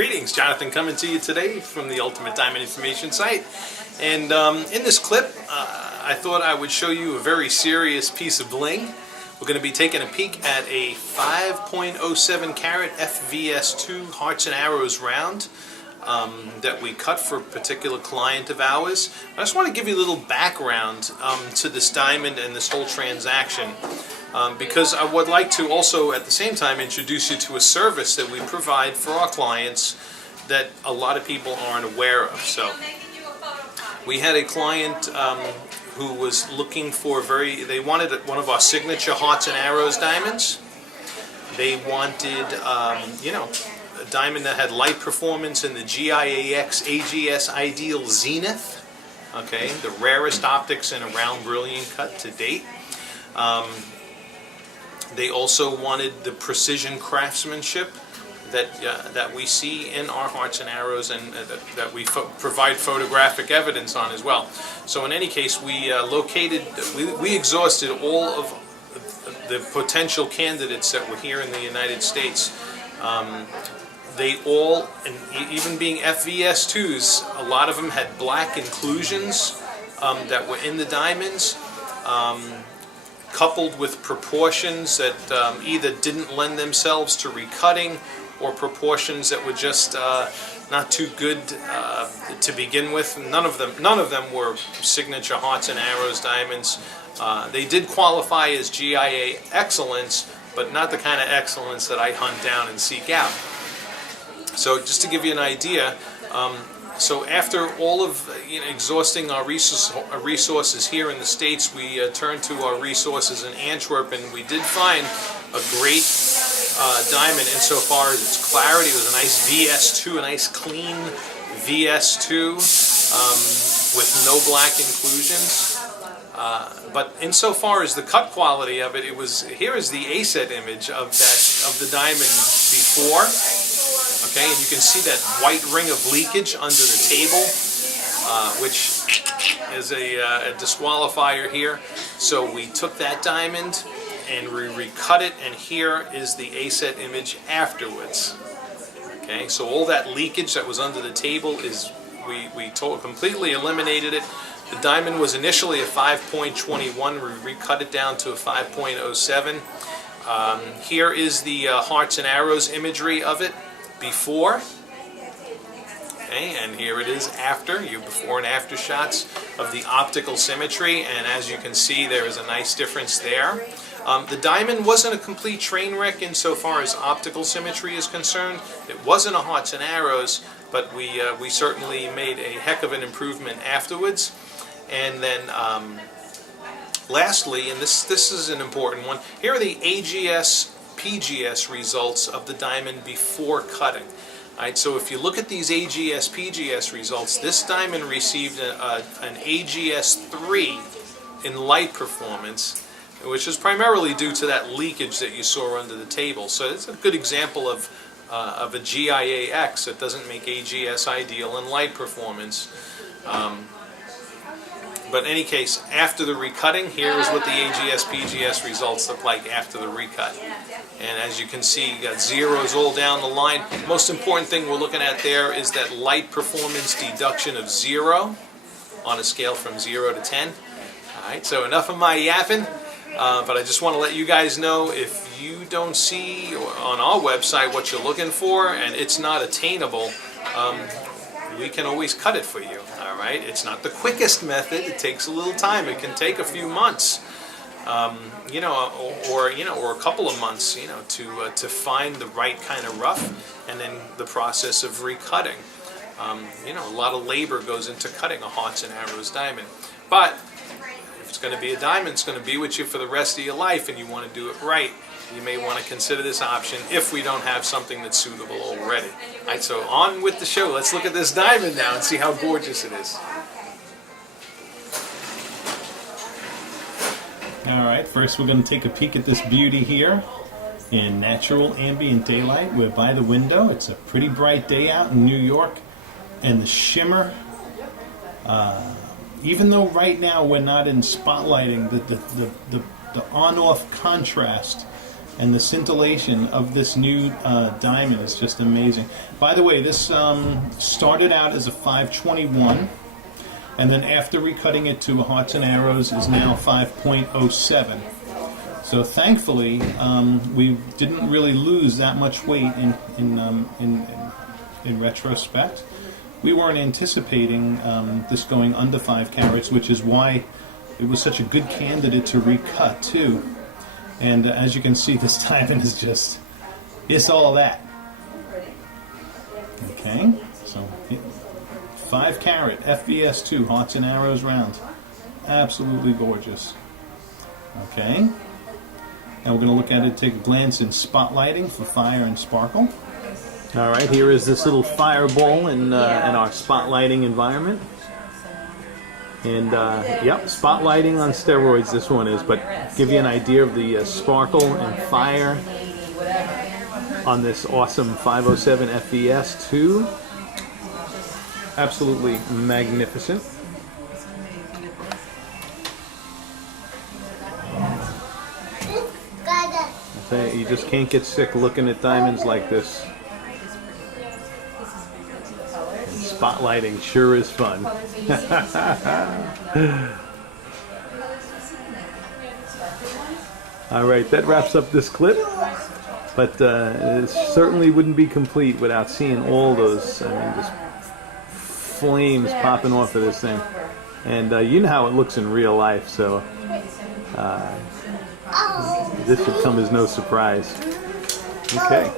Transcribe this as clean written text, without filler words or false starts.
Greetings, Jonathan coming to you today from the Ultimate Diamond Information site. And in this clip, I thought I would show you a very serious piece of bling. We're going to be taking a peek at a 5.07 carat VS2 Hearts and Arrows round that we cut for a particular client of ours. I just want to give you a little background to this diamond and this whole transaction. Because I would like to also at the same time introduce you to a service that we provide for our clients that a lot of people aren't aware of. So we had a client who was looking for they wanted one of our signature Hearts and Arrows diamonds. They wanted a diamond that had light performance in the GIA AGS Ideal Zenith, okay, the rarest optics in a round brilliant cut to date. They also wanted the precision craftsmanship that we see in our Hearts and Arrows, and that we provide photographic evidence on as well. So in any case, we exhausted all of the potential candidates that were here in the United States. They all, and even being FVS2s, a lot of them had black inclusions that were in the diamonds. Coupled with proportions that either didn't lend themselves to recutting, or proportions that were just not too good to begin with. None of them were signature Hearts and Arrows diamonds. They did qualify as GIA excellence, but not the kind of excellence that I hunt down and seek out. So just to give you an idea, so after all of exhausting our resources here in the States, we turned to our resources in Antwerp, and we did find a great diamond insofar as its clarity. It was a nice VS2, a nice clean VS2 with no black inclusions. But insofar as the cut quality of it, here is the A-set image of the diamond before. Okay, and you can see that white ring of leakage under the table, which is a disqualifier here. So we took that diamond and we recut it, and here is the A-set image afterwards. Okay, so all that leakage that was under the table we completely eliminated it. The diamond was initially a 5.21. We recut it down to a 5.07. Here is the Hearts and Arrows imagery of it before, okay, and here it is after, your before and after shots of the optical symmetry, and as you can see, there is a nice difference there. The diamond wasn't a complete train wreck insofar as optical symmetry is concerned. It wasn't a Hearts and Arrows, but we certainly made a heck of an improvement afterwards. And then lastly, and this is an important one, here are the AGS PGS results of the diamond before cutting. Alright, so if you look at these AGS PGS results, this diamond received an AGS 3 in light performance, which is primarily due to that leakage that you saw under the table. So it's a good example of a GIA X that doesn't make AGS ideal in light performance. But in any case, after the recutting, here is what the AGS PGS results look like after the recut. And as you can see, you got zeros all down the line. Most important thing we're looking at there is that light performance deduction of 0 on a scale from 0 to 10. Alright, so enough of my yapping, but I just want to let you guys know, if you don't see on our website what you're looking for and it's not attainable, we can always cut it for you. All right, it's not the quickest method. It takes a little time. It can take a few months, or a couple of months, to find the right kind of rough, and then the process of recutting. A lot of labor goes into cutting a Hearts and Arrows diamond. But if it's going to be a diamond, it's going to be with you for the rest of your life, and you want to do it right, you may want to consider this option if we don't have something that's suitable already. Alright, so on with the show. Let's look at this diamond now and see how gorgeous it is. Alright, first we're going to take a peek at this beauty here in natural ambient daylight. We're by the window. It's a pretty bright day out in New York, and the shimmer, even though right now we're not in spotlighting, the on-off contrast And the scintillation of this new diamond is just amazing. By the way, this started out as a 521, and then after recutting it to Hearts and Arrows is now 5.07. So thankfully, we didn't really lose that much weight in retrospect. We weren't anticipating this going under 5 carats, which is why it was such a good candidate to recut too. And as you can see, this diamond is just, it's all that. Okay, so 5 carat VS2 Hearts and Arrows round. Absolutely gorgeous. Okay, now we're going to look at it, take a glance in spotlighting for fire and sparkle. All right, here is this little fireball in our spotlighting environment. And yep, spotlighting on steroids this one is, but give you an idea of the sparkle and fire on this awesome 507 FVS2. Absolutely magnificent. I tell you, you just can't get sick looking at diamonds like this. Spotlighting sure is fun. Alright, that wraps up this clip. But it certainly wouldn't be complete without seeing all those, I mean, just flames popping off of this thing. And you know how it looks in real life, so this should come as no surprise. Okay.